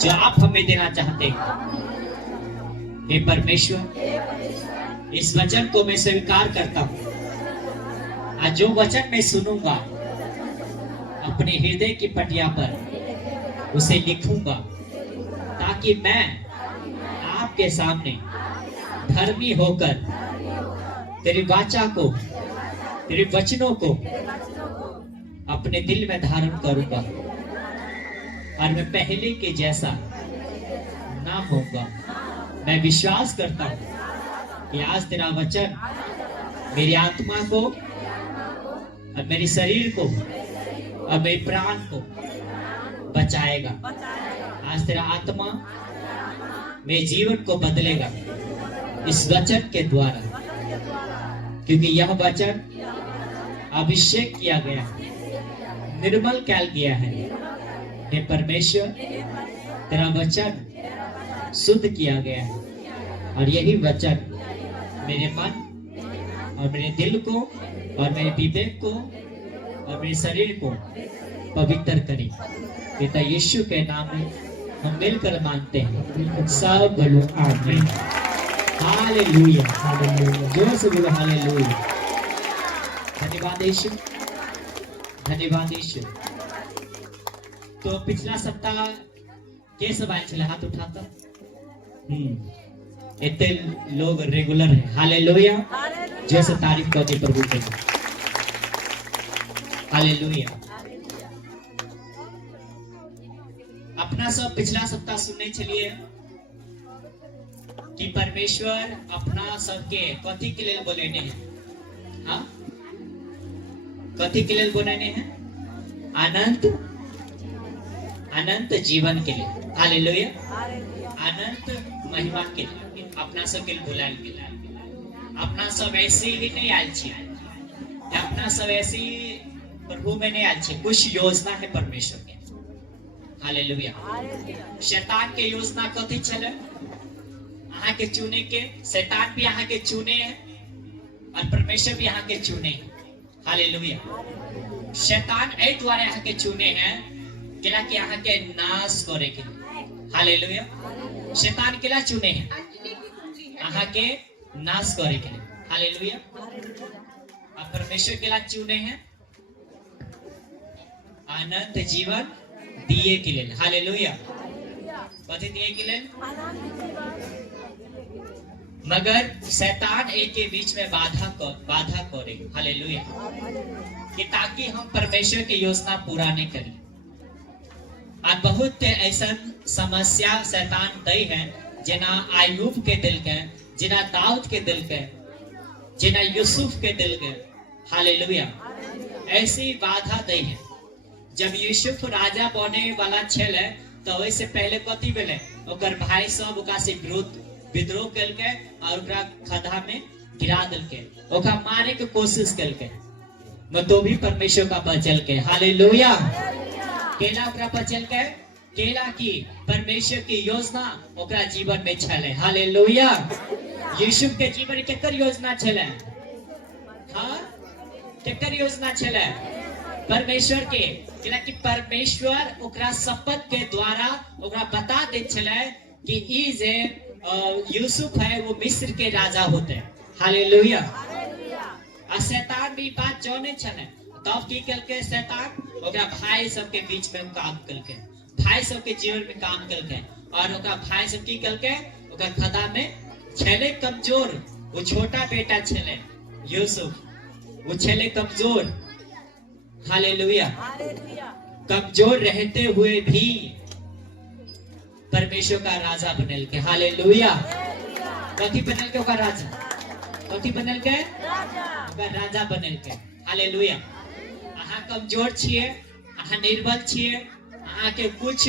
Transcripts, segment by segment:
जो आप हमें देना चाहते हैं। हे परमेश्वर, इस वचन को मैं स्वीकार करता हूँ। आज जो वचन मैं सुनूंगा अपने हृदय की पटिया पर उसे लिखूंगा, ताकि मैं आपके सामने धर्मी होकर तेरी वाचा को, तेरे वचनों को अपने दिल में धारण करूंगा और मैं पहले के जैसा ना होऊंगा। मैं विश्वास करता हूँ कि आज तेरा वचन मेरी आत्मा को और मेरे शरीर को और मेरे प्राण को बचाएगा। आज तेरा आत्मा मेरे जीवन को बदलेगा इस वचन के द्वारा, क्योंकि यह वचन अभिषेक किया गया है, निर्मल कैल गया है। हे परमेश्वर, तेरा वचन शुद्ध किया गया है और यही वचन मेरे मन और मेरे दिल को और मेरे विवेक को और मेरे शरीर को पवित्र करे। पिता यीशु के नाम में हम मिलकर मांगते हैं, सब बोलो आमीन। हालेलुया, हालेलुया, जोर से बोलो हालेलुया। धन्यवाद यीशु, धन्यवाद यीशु। तो पिछला सप्ताह कैसे बात चला? हाथ उठाता। इतने लोग रेगुलर है। हालेलुया, जैसे तारीफ करते प्रभु के। हालेलुया। अपना सब पिछला सप्ताह सुनने चलिए कि परमेश्वर अपना सबके कथी के लिए बोलेने हैं। हाँ, कथी के लिए बोलेने हैं? अनंत अनंत जीवन के लिए। हालेलुया, अनंत महिमा के लिए अपना सब के लिए बुलाएल के लिए। अपना सब ऐसे ही नहीं आयल छी, अपना सब ऐसे प्रभु में नहीं आयल छी। कुछ योजना है परमेश्वर के। हालेलुया। शैतान के योजना कथी चले? यहाँ के चुने के। शैतान भी यहाँ के चुने हैं और परमेश्वर भी यहाँ के चुने हैं। हालेलुया। शैतान ए द्वारा यहाँ के चुने हैं किला कि यहाँ के नाश करे के। हालेलुया। शैतान किला चुने हैं यहाँ के नाश करे के। हालेलुया। और परमेश्वर किला चुने हैं अनंत जीवन दिए के लिए। हालेलुया। कथी दिए के लिए? मगर शैतान एक के बीच में बाधा करे। हालेलुया। कि ताकि हम परमेश्वर की योजना पूरा नहीं करें। और बहुत ऐसा समस्या शैतान दई है, जना आयूब के दिल के, जना दाऊद के दिल के, जना यूसुफ के दिल के। हालेलुया। ऐसी बाधा दई है। जब यूसुफ राजा बने वाला छेले तो वैसे पहले कथी भेले? ओकर भाई सब ओकरा से विद्रोह करके और ओकरा खड्डा में गिरा दिलके, ओकरा मारे के कोशिश करके, तो भी परमेश्वर का बचल के। हालेलुया। केला ओकरा बचल के, केला की परमेश्वर की योजना ओकरा जीवन में छले। हालेलुया। यूसुफ के जीवन में केकर योजना छले? हाँ, केकर योजना छले? परमेश्वर के। कि परमेश्वर ओकरा शपथ के द्वारा ओकरा बता दे छले कि ई जे यूसुफ है वो मिस्र के राजा होते। हालेलुया। और शैतान भी बात जाने छले, तब की करके शैतान ओकरा भाई सब के बीच में काम करके, भाई सब के जीवन में काम करके, और ओकरा भाई सब की करके ओकरा खदा में छले कमजोर। वो छोटा बेटा छले यूसुफ, वो छले कमजोर। हालेलुया। कमजोर रहते हुए भी परमेश्वर का राजा बनल के। हालेलुया। कथी बनल के? ओका राजा। कथी बनल के? राजा बनल के। हालेलुया। अहाँ कमजोर छिए, अहाँ निर्बल छिए, अहाँ के कुछ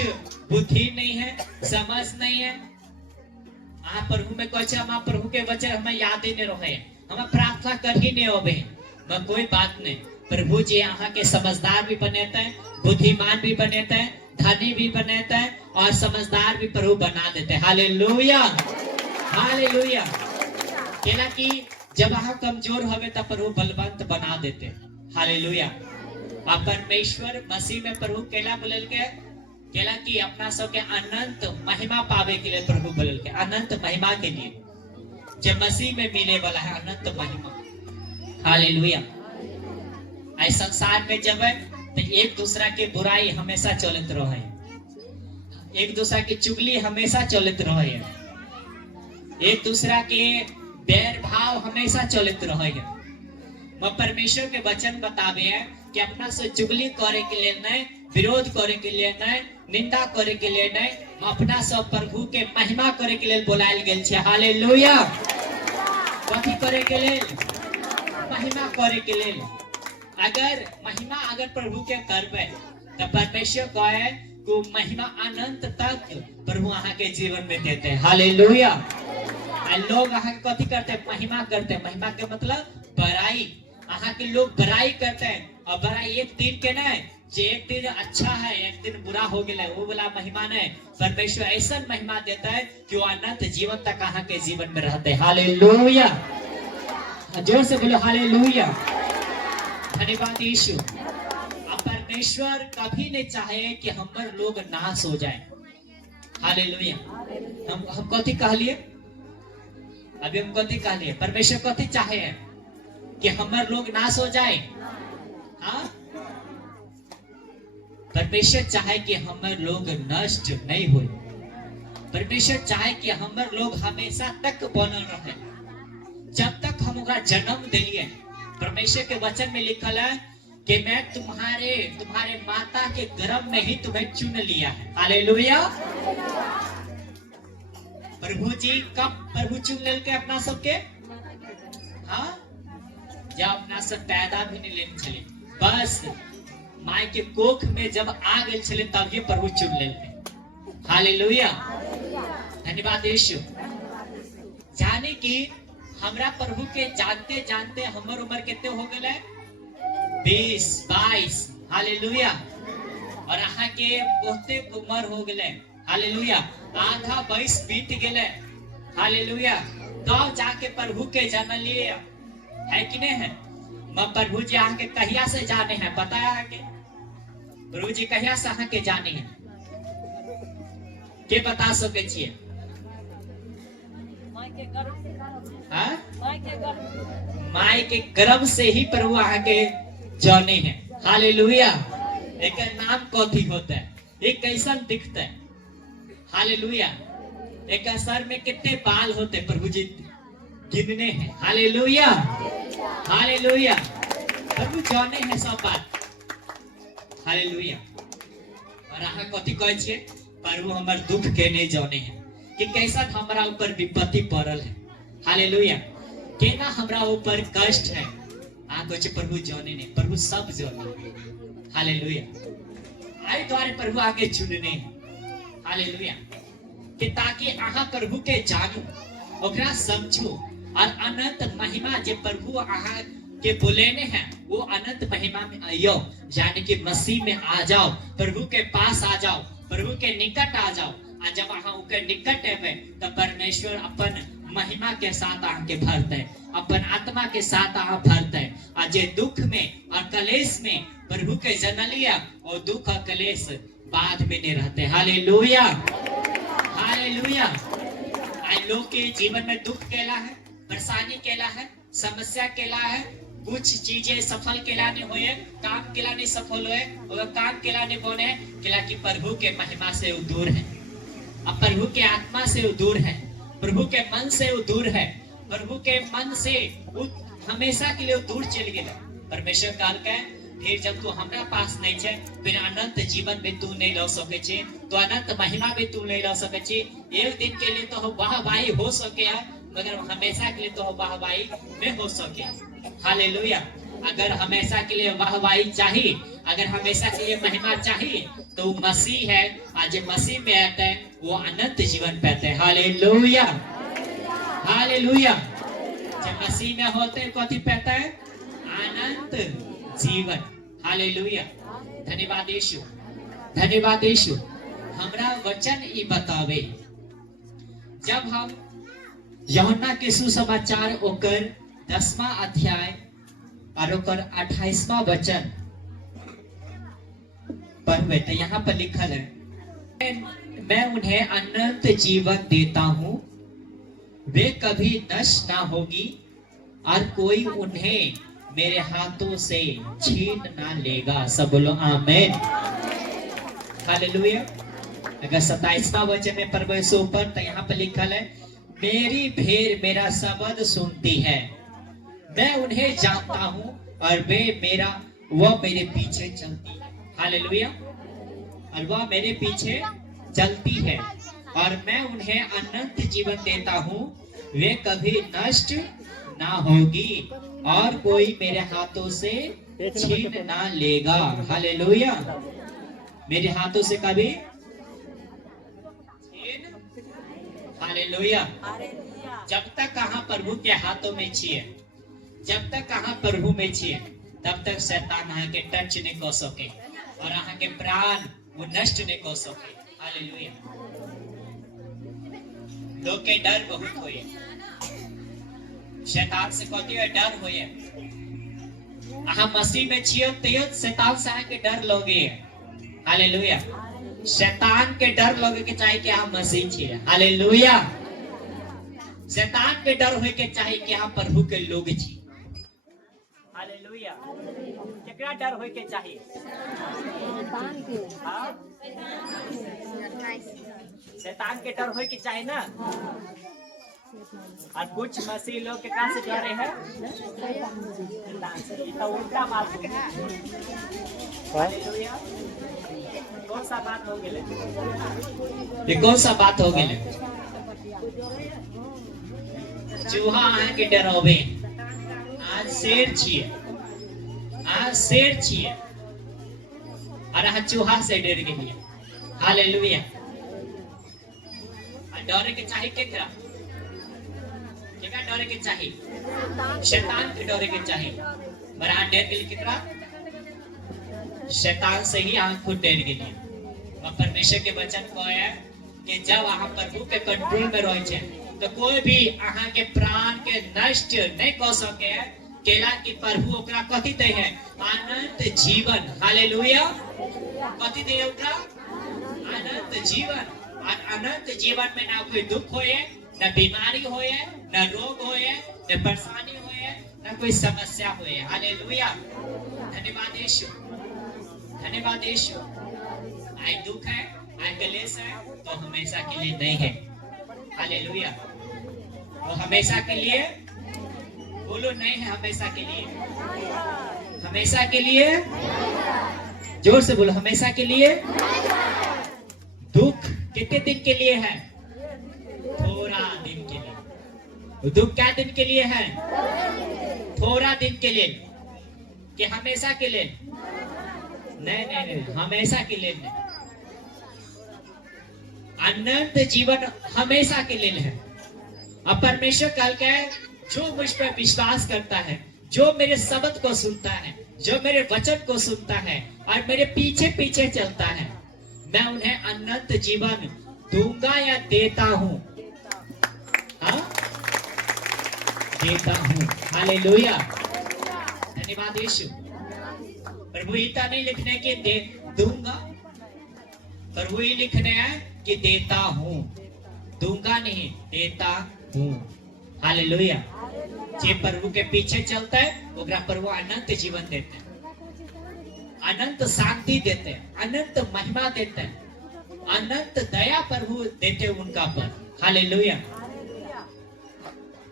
बुद्धि नहीं है, समझ नहीं है। अहाँ प्रभु में कहे हम प्रभु के वचन हमें याद ही नहीं रहे, हमें प्रार्थना कर ही नहीं होबे। मैं कोई बात नहीं, प्रभु जी यहाँ के समझदार भी बनेते हैं, बुद्धिमान भी बनेते हैं, धनी भी बनेते हैं और समझदार भी प्रभु बना देते हैं। Hallelujah, hallelujah. केला की जब वहाँ कमजोर होवे तब प्रभु बलवंत बना देते। हालेलुया। आप परमेश्वर मसीह में प्रभु केला बोलल के केला कि अपना सब के अनंत महिमा पावे के लिए प्रभु बोलल के अनंत महिमा के लिए जो मसीह में मिले वाला है अनंत महिमा। हालेलुया। आई संसार में जब तो एक दूसरा के बुराई हमेशा चलत रहे, एक दूसरा की चुगली हमेशा चलत रहे, एक दूसरा के बैर भाव हमेशा चलत रहे। परमेश्वर के वचन बतावे है कि अपना से चुगली करे के लिए नहीं, विरोध करे के लिए नहीं, निंदा करे के लिए नहीं, अपना सब प्रभु के महिमा करे के लिए बोलायल गेल छे। हालेलुया। कथी करे के लिए? महिमा करे के लिए। अगर महिमा अगर प्रभु के करबे तो परमेश्वर कहे को महिमा अनंत तक प्रभु अहाँ के जीवन में देते हैं। हालेलुया। लोग अहाँ के कथी करते हैं? महिमा करते हैं। महिमा के मतलब बड़ाई। अहाँ के लोग बड़ाई करते हैं, और बड़ाई एक दिन के नहीं, जो एक दिन अच्छा है एक दिन बुरा हो गया वो वाला महिमा नहीं। परमेश्वर ऐसा महिमा देता है कि वो अनंत जीवन तक अहाँ के जीवन में रहते हैं। हालेलुया। जोर से बोलो हालेलुया। धन्यवाद यीशु। अब परमेश्वर कभी नहीं चाहे कि हमर लोग नाश हो जाए। हालेलुया। हम कथी कहलिए? अभी हम कथी कहलिए? परमेश्वर कथी चाहे कि हमर लोग नाश हो जाए? हाँ, परमेश्वर चाहे कि हमर लोग नष्ट नहीं हो। परमेश्वर चाहे कि हमर लोग हमेशा तक बनल रहे, जब तक हम ओकरा जन्म दिलिए। परमेश्वर के वचन में लिखल है कि मैं तुम्हारे माता के गर्भ में ही तुम्हें चुन लिया है। हालेलुया। प्रभु जी कब प्रभु चुन लेके अपना सबके? हाँ, जब अपना सब पैदा भी नहीं लेने चले, बस माय के कोख में जब आ गए चले तब ये प्रभु चुन लेते। हालेलुया। धन्यवाद यीशु। जाने की हमरा प्रभु के जानते जानते हमर उम्र कितने हो गए? 20-22। हालेलुया। और अहाँ के बहुते उम्र हो गए। हालेलुया। आधा 22 बीत गए। हालेलुया। तब जाके प्रभु के जान लिए है कि नहीं है? प्रभु जी अहाँ के कहिया से जाने हैं पता है? के प्रभु जी कहिया से अहाँ के जाने हैं के बता सके छिए? माय के गर्भ से ही प्रभु अहाँ के जाने हैं। हालेलुया। एक नाम कथी होता है? एक कैसा दिखता है? हालेलुया। एक सर में कितने बाल होते प्रभु जी गिनने हैं। हालेलुया। हालेलुया। प्रभु जाने हैं सब बात। हालेलुया। और अहाँ कथी कहे छे? प्रभु हमर दुख के नहीं जाने हैं कि कैसा हमरा ऊपर विपत्ति पड़ल है। हालेलुया। केना हमरा ऊपर कष्ट है। आ कहे छे प्रभु जाने नहीं, प्रभु सब जाने। हालेलुया। आई द्वारे प्रभु आगे चुनने हैं। हालेलुया। कि ताकि अहाँ प्रभु के जानू, ओकरा समझू, और अनंत महिमा जे प्रभु अहाँ के बोलेने हैं वो अनंत महिमा में आइयो। यानी कि मसीह में आ जाओ, प्रभु के पास आ जाओ, प्रभु के निकट आ जाओ। और जब अहाँ उनके निकट आवे तो परमेश्वर अपन महिमा के साथ अहाँ के भरते, अपन आत्मा के साथ अहाँ भरते। और जे दुख में और कलेश में प्रभु के जन लिया, और दुख और कलेश बाद में नहीं रहते। हालेलुया। हालेलुया। आज लोग के जीवन में दुख केला है, परेशानी केला है, समस्या केला है, कुछ चीजें सफल केला नहीं हुए, काम केला नहीं सफल हुए, और काम केला नहीं बने केला कि प्रभु के महिमा से वो दूर है, अब प्रभु के आत्मा से वो दूर है, प्रभु के मन से वो दूर है, प्रभु के मन से वो हमेशा के लिए दूर चल गया। परमेश्वर काल के फिर जब तू हमारा पास नहीं है, फिर अनंत जीवन में तू नहीं रह सके छे, तो अनंत महिमा में तू नहीं रह सके छे। एक दिन के लिए तो वाहवाही हो सके है, मगर हमेशा के लिए तो वाहवाही में हो सके। हालेलुया। अगर हमेशा के लिए वाहवाही चाहिए, अगर हमेशा के लिए महिमा चाहिए, तो मसीह है। आज मसीह में आता है वो अनंत जीवन पाते हैं। हालेलुया। हालेलुया। जब मसीह में होते हैं कथी पाता है? अनंत जीवन। हालेलुया। धन्यवाद यीशु। धन्यवाद यीशु। हमरा वचन ई बतावे, जब हम यूहन्ना के सुसमाचार ओकर 10वां अध्याय और ओकर 28वां वचन पढ़वे तो यहाँ पर लिखल है, मैं उन्हें अनंत जीवन देता हूँ, वे कभी नष्ट ना होगी और कोई उन्हें मेरे हाथों से छीन ना लेगा। सब बोलो आमीन। हालेलुया। अगर 27वां वचन में परमेश्वर ऊपर तो यहाँ पर लिखल है, मेरी भेड़ मेरा शब्द सुनती है, मैं उन्हें जानता हूँ और वह मेरे पीछे चलती है। हालेलुया। और वह मेरे पीछे चलती है और मैं उन्हें अनंत जीवन देता हूँ, वे कभी नष्ट ना होगी और कोई मेरे हाथों से छीन ना लेगा। हालेलुया। मेरे हाथों से कभी छीन। हालेलुया। जब तक कहाँ प्रभु के हाथों में छिए, जब तक कहाँ प्रभु में छिए, तब तक शैतान अहाँ के टच नहीं कर सके और अहाँ के प्राण वो नष्ट नहीं कर सके। हालेलुया। लोग के डर बहुत होए, शैतान से कहती है डर होए। अहाँ मसीह में छियो तैयो शैतान से अहाँ के डर लोगे। हालेलुया। शैतान के डर लोगे के चाहिए कि अहाँ मसीह छिए। हालेलुया। शैतान के डर होए के चाहिए कि अहाँ प्रभु के लोग छी। हालेलुया। केकरा डर होए के चाहिए? शैतान के डर होए के चाहिए ना। और कुछ मसीह लोग केकरा से डरे हैं? तो उल्टा बात हो गई। हालेलुया। कौन सा बात हो गेले? ये कौन सा बात हो गेले? चूहा अहाँ के डर होवे। आज शेर छिए, आज शेर छिए और अहाँ चूहा से डर गेलिए। हालेलुया। डरे के चाहिए केकरा? केकरा डरे के चाहिए? शैतान के डरे के चाहिए। पर अहाँ डर गेलिए केकरा? शैतान से ही अहाँ खुद डर गेलिए। और परमेश्वर के वचन कहे कि जब अहाँ प्रभु के कंट्रोल में रहे छे तो कोई भी अहाँ के प्राण के नष्ट नहीं कर सके। केला की प्रभु ओकरा कथी दे है? अनंत जीवन। हालेलुया। कथी दे ओकरा? अनंत जीवन। और अनंत जीवन में ना कोई दुख होए, ना बीमारी होए, ना रोग होए, ना परेशानी होए, ना कोई समस्या होए। हालेलुया। धन्यवाद यीशु, धन्यवाद यीशु। आई दुख है, आई कलेश है तो हमेशा के लिए नहीं है। हालेलुया। वो हमेशा के लिए बोलो नहीं है, हमेशा के लिए, हमेशा के लिए। जोर से बोलो हमेशा के लिए। दुख कितने दिन के लिए है? थोड़ा दिन के लिए। दुख क्या दिन के लिए है? थोड़ा दिन के लिए। कि हमेशा के लिए? नहीं नहीं नहीं, हमेशा के लिए नहीं। अनंत जीवन हमेशा के लिए है। अब परमेश्वर कल के जो मुझ पर विश्वास करता है, जो मेरे शब्द को सुनता है, जो मेरे वचन को सुनता है और मेरे पीछे पीछे चलता है, मैं उन्हें अनंत जीवन दूंगा या देता हूं। हाँ? देता हूं। हालेलुया। धन्यवाद यीशु। प्रभु इतना नहीं लिखने के दे दूंगा, प्रभु ये लिखने हैं कि देता हूं। दूंगा नहीं, देता हूं। हालेलुया। जे प्रभु के पीछे चलता है ओकरा प्रभु अनंत जीवन देते हैं, अनंत शांति देते हैं, अनंत महिमा देते हैं, अनंत दया प्रभु देते हैं उनका पर। हालेलुया।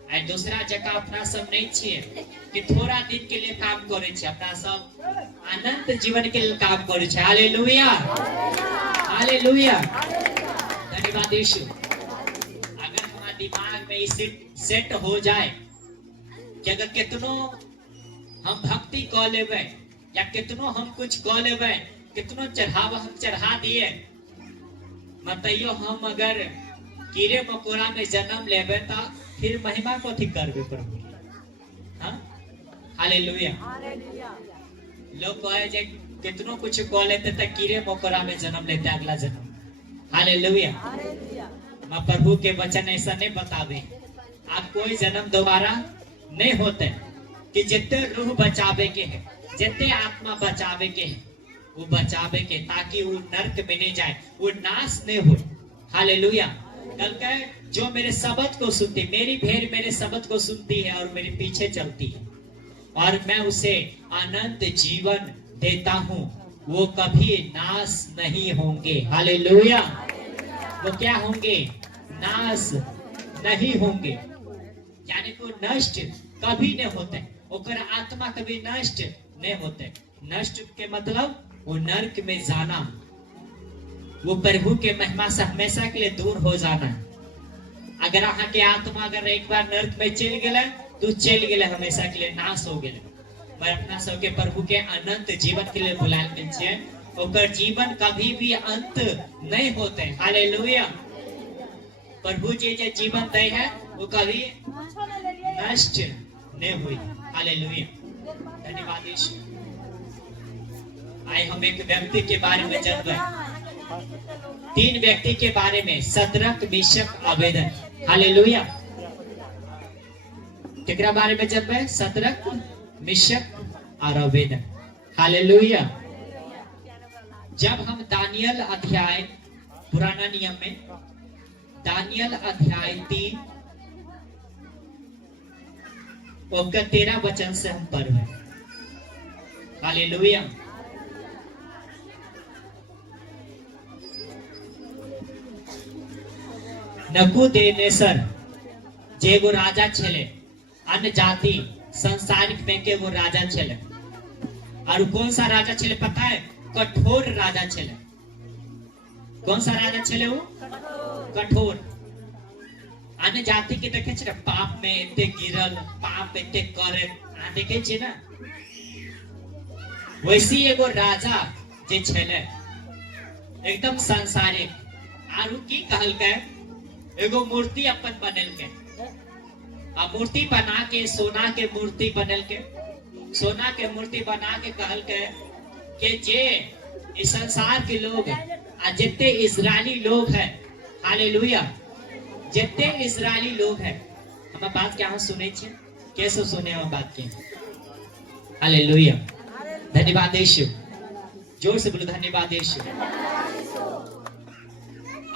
आई दूसरा जगह अपना सब नहीं छिए कि थोड़ा दिन के लिए काम करे छे, अपना सब अनंत जीवन के लिए काम करे छे। हालेलुया। हालेलुया। धन्यवाद यीशु। अगर हमारे दिमाग में इसे सेट हो जाए कि अगर कितनो हम भक्ति कह लेवे या कितनो हम कुछ कह लेवे, कितनो चढ़ावा हम चढ़ा दिए, मतइयो हम अगर कीड़े मकोड़ा में जन्म लेवे तो फिर महिमा को ठीक करबे प्रभु। हाँ? हालेलुया। लोग कहे जे कितनो कुछ कह लेते तो कीड़े मकोड़ा में जन्म लेते अगला जन्म। हालेलुया। मैं प्रभु के वचन ऐसा नहीं बतावे, आप कोई जन्म दोबारा नहीं होते कि जितने रूह बचावे के है, जितने आत्मा बचावे के है, वो बचावे के, ताकि वो नरक में नहीं जाए, वो नाश नहीं हो। हालेलुया। कल का जो मेरे शब्द को सुनती, मेरी भेड़ मेरे शब्द को सुनती है और मेरे पीछे चलती है, और मैं उसे अनंत जीवन देता हूँ, वो कभी नाश नहीं होंगे। हालेलुया। वो क्या होंगे? नाश नहीं होंगे, यानी वो नष्ट कभी नहीं होते, ओकर आत्मा कभी नष्ट नहीं होते। नष्ट के मतलब वो नरक में जाना, वो प्रभु के महिमा से हमेशा के लिए दूर हो जाना। अगर अहाँ के आत्मा अगर एक बार नरक में चल गए तो चल गए, हमेशा के लिए नाश हो गए। मैं अपना सबके प्रभु के अनंत जीवन के लिए बुलाएल गेल छियै, ओकर जीवन कभी भी अंत नहीं होते। हालेलुया। प्रभु जी जो जीवन दे है वो कभी नष्ट नहीं हुई। हालेलुया। धन्यवाद यीशु। आए हम एक व्यक्ति के बारे में जानते हैं, 3 व्यक्ति के बारे में, सदरक मिशक आवेदन। हालेलुया। केकरा बारे में जानते हैं? सदरक मिशक और आवेदन। हालेलुया। जब हम दानियल अध्याय, पुराना नियम में दानियल अध्याय 3 उसका 13 वचन से हम पढ़े। हालेलुया। नबूकदनेस्सर जे वो राजा छले, अन्य जाति संसारिक में के वो राजा छले, और कौन सा राजा छले पता है? कठोर राजा छले। कौन सा राजा छले? वो कठोर। अन्य जाति के देखे छे पाप में एते गिरल, पाप एते करे, आ देखे छे ना, वैसी एगो राजा जे छले एकदम संसारिक, आरु की कहल के एगो मूर्ति अपन बनल के, आ मूर्ति बना के, सोना के मूर्ति बनल के, सोना के मूर्ति बना के कहल के जे इस संसार के लोग आ जितने इजरायली लोग हैं, हालेलुया, जितने इजरायली लोग हैं, हम बात क्या हम सुने छे, कैसे सुने हम बात की? हालेलुया। धन्यवाद यीशु। जोर से बोलो धन्यवाद यीशु।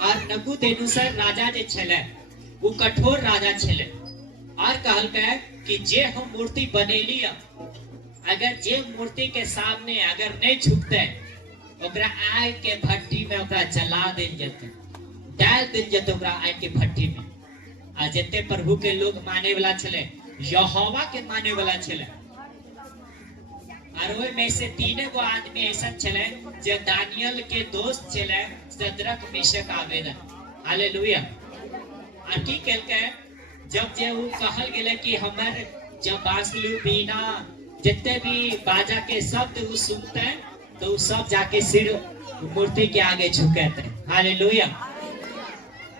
और नबूकदनेस्सर राजा जे छले वो कठोर राजा छले, और कहल के कि जे हम मूर्ति बनेली, अगर जे मूर्ति के सामने अगर नहीं झुकते, ओकरा आग के भट्टी में ओकरा जला देल जते, डाल देल जते ओकरा आग के भट्टी में। आ जते प्रभु के लोग माने वाला छले, यहोवा के माने वाला छले, और ओय में से 3 गो आदमी ऐसा छले जे दानियल के दोस्त छले, सदरक मिशक आवेदन। हालेलुया। और की कहलके, जब जे वो कहल गेले कि हमर जब बांसुरी बीना जितने भी बाजा के शब्द वो सुनते हैं, तो वो सब जाके सिर मूर्ति के आगे झुकते हैं। हालेलुया।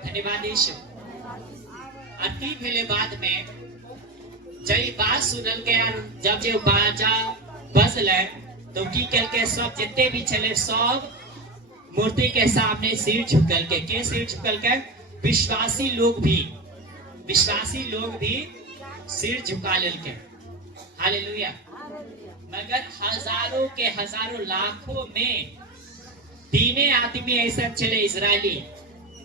धन्यवाद यीशु। अति भेले बाद में जब बात सुनल के, जब जे बाजा बजले, तो की कहलके सब जितने भी छले सब मूर्ति के सामने सिर झुकल के सिर झुकल के, विश्वासी लोग भी सिर झुका लेल के। हालेलुया। मगर हजारों के हजारों लाखों में 3 आदमी ऐसा चले इजरायली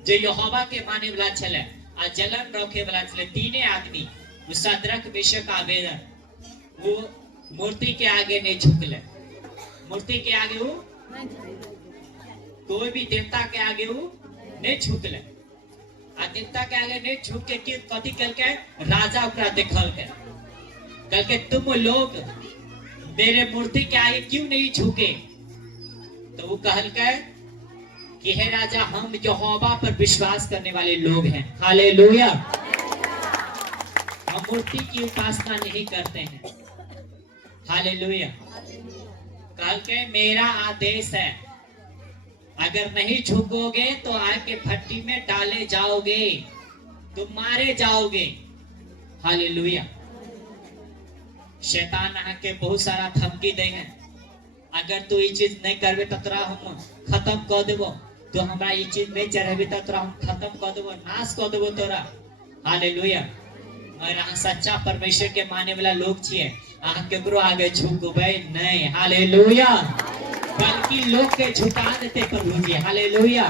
जो यहोवा के माने वाला चले, आ जलन रखे वाला चले, 3 आदमी, वो सदरक मिशक आवेदन, वो मूर्ति के आगे नहीं झुकले। मूर्ति के आगे वो कोई भी देवता के आगे वो नहीं झुकले। आ देवता के आगे नहीं झुक के कथी करके राजा ओकरा देखल के, कल के तुम लोग मेरे मूर्ति के आगे क्यों नहीं झुके? तो वो कहल के कि हे राजा, हम यहोवा पर विश्वास करने वाले लोग हैं। हालेलुया। हम मूर्ति की उपासना नहीं करते हैं। हालेलुया। कहल के मेरा आदेश है, अगर नहीं झुकोगे तो आग के भट्टी में डाले जाओगे, तुम मारे जाओगे। हालेलुया। शैतान आके बहुत सारा धमकी दे है, अगर तू ये चीज नहीं करबे तो तोरा हम खत्म कर देबो, तो हमरा ये चीज नहीं चढ़ेबे तो तोरा हम खत्म कर देबो, नाश कर देबो तोरा। हालेलुया। और अहाँ सच्चा परमेश्वर के माने वाला लोग छिए, अहाँ केकरो आगे झुकबै नहीं। हालेलुया। बाकी लोग के झुका देते प्रभु जी। हालेलुया,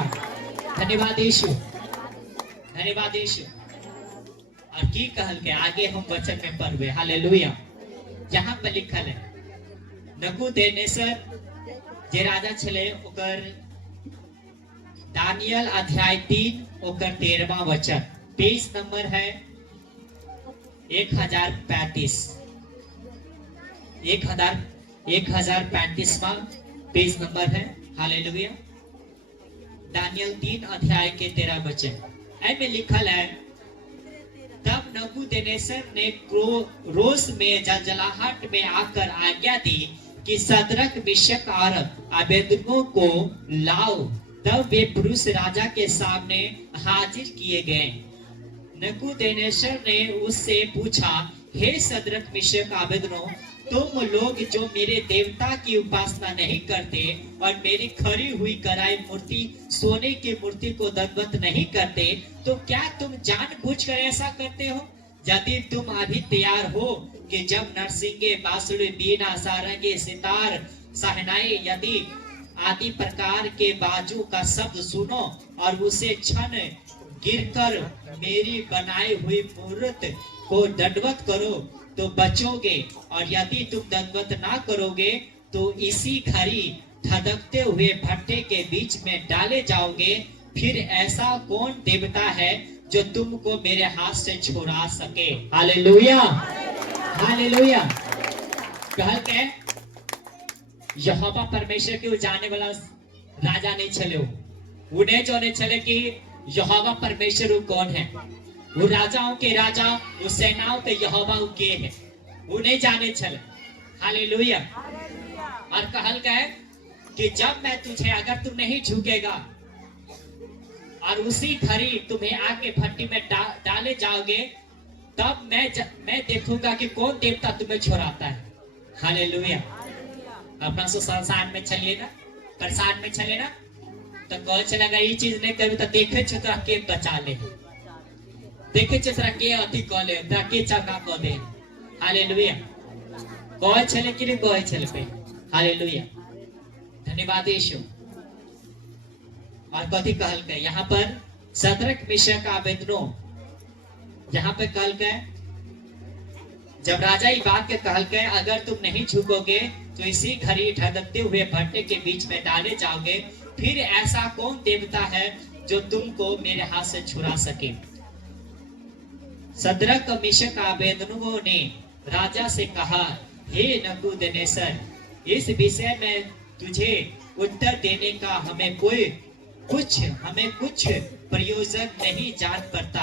धन्यवाद यीशु, धन्यवाद यीशु। और की कहल के आगे हम वचन में पढ़वे। हालेलुया, यहाँ पर लिखल है नबूकदनेस्सर जे राजा छले ओकर दानियल अध्याय 3 ओकर 13वां वचन, पेज नंबर है 1035, 1035वां पेज नंबर है। हालेलुया, दानियल 3 अध्याय के 13 वचन में लिखल है तब नबूकदनेस्सर ने रोष में जलजलाहट में आकर आज्ञा दी कि सदरक मिशक और अबेदनगो को लाओ। तब वे पुरुष राजा के सामने हाजिर किए गए। नबूकदनेस्सर ने उससे पूछा, हे सदरक मिशक अबेदनगो, तुम लोग जो मेरे देवता की उपासना नहीं करते और मेरी खड़ी हुई कराई मूर्ति सोने की मूर्ति को दंडवत नहीं करते, तो क्या तुम जानबूझकर ऐसा करते हो? यदि तुम अभी तैयार हो कि जब नरसिंगे, बांसुरी, बीना, सारंगी, सितार, शहनाई यदि आदि प्रकार के बाजू का शब्द सुनो और उसे क्षण गिरकर मेरी बनाई हुई मूर्त को दंडवत करो तो बचोगे, और यदि तुम दंडवत ना करोगे तो इसी घड़ी धधकते हुए भट्टे के बीच में डाले जाओगे। फिर ऐसा कौन देवता है जो तुमको मेरे हाथ से छुड़ा सके? Hallelujah, hallelujah. कहल के यहोवा परमेश्वर के जाने वाला राजा नहीं चले, उन्हें जो नहीं चले कि यहोवा परमेश्वर वो कौन है। वो राजाओं के राजा, वो सेनाओं के यहोवा के है, उन्हें जाने चले। हालेलुया। और कहल का है कि जब मैं तुझे, अगर तुम नहीं झुकेगा और उसी घड़ी तुम्हें आके भट्टी में डाले जाओगे, तब मैं देखूंगा कि कौन देवता तुम्हें छुड़ाता है। हालेलुया। अपना संसार में चलिए ना, प्रसाद में चले ना, तो कौन चलेगा ये चीज नहीं कभी तो देखे छुतरा के बचा ले, देखे छुतरा के अति कॉले के चका को दे। हालेलुया। कौन चले कि नहीं कौन चले पे। हालेलुया, धन्यवाद यीशु। और कथी कहल के यहाँ पर सदरक मिशक अबेदनगो, यहाँ पे कहल के जब राजा ये बात के कहल के अगर तुम नहीं झुकोगे तो इसी घड़ी धधकते हुए भट्टे के बीच में डाले जाओगे। फिर ऐसा कौन देवता है जो तुमको मेरे हाथ से छुड़ा सके? सदरक मिशक अबेदनगो ने राजा से कहा, हे नबूकदनेस्सर, इस विषय में तुझे उत्तर देने का हमें कुछ प्रयोजन नहीं जान पड़ता।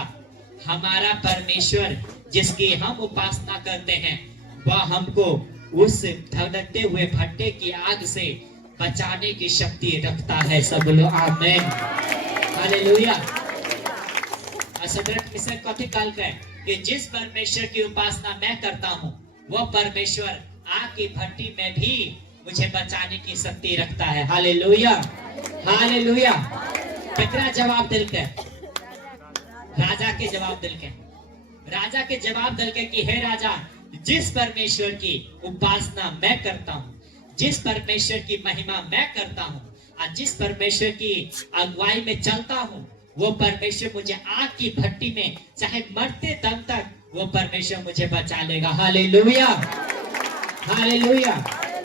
हमारा परमेश्वर जिसकी हम उपासना करते हैं वह हमको उस धधकते हुए भट्टे की आग से बचाने की शक्ति रखता है। सब लोग आमीन, हालेलुया। सदरक मिशक कथी कहल के कि जिस परमेश्वर की उपासना मैं करता हूँ वह परमेश्वर आग की भट्टी में भी मुझे बचाने की शक्ति रखता है। Hallelujah, hallelujah. केकरा जवाब दिल के? राजा के जवाब दिल के। राजा के जवाब दिल के कि हे राजा, जिस परमेश्वर की उपासना मैं करता हूँ, जिस परमेश्वर की महिमा मैं करता हूँ और जिस परमेश्वर की अगुवाई में चलता हूँ, वो परमेश्वर मुझे आग की भट्टी में चाहे मरते दम तक वो परमेश्वर मुझे बचा लेगा। Hallelujah, hallelujah.